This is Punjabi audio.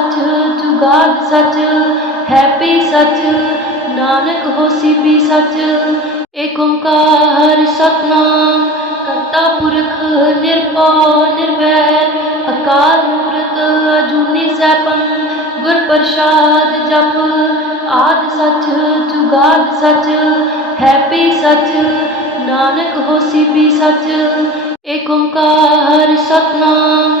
ਸੱਚ ਜੁਗਾਦ ਸੱਚ ਹੈਪੀ ਸੱਚ, ਨਾਨਕ ਹੋਸੀ ਵੀ ਸੱਚ। ਏਕ ਓੰਕਾਰ ਸਤਨਾਮ, ਕਰਤਾ ਪੁਰਖ ਨਿਰਭਉ ਨਿਰਵੈਰ, ਅਕਾਲ ਮੂਰਤ ਅਜੂਨੀ ਸੈਭੰ ਗੁਰ ਪ੍ਰਸਾਦ ਜਪ, ਆਦ ਸੱਚ ਜੁਗਾਦ ਸੱਚ ਹੈਪੀ ਵੀ ਸੱਚ, ਨਾਨਕ ਹੋਸੀ ਵੀ ਸੱਚ। ਏਕ ਓੰਕਾਰ ਸਤਨਾਮ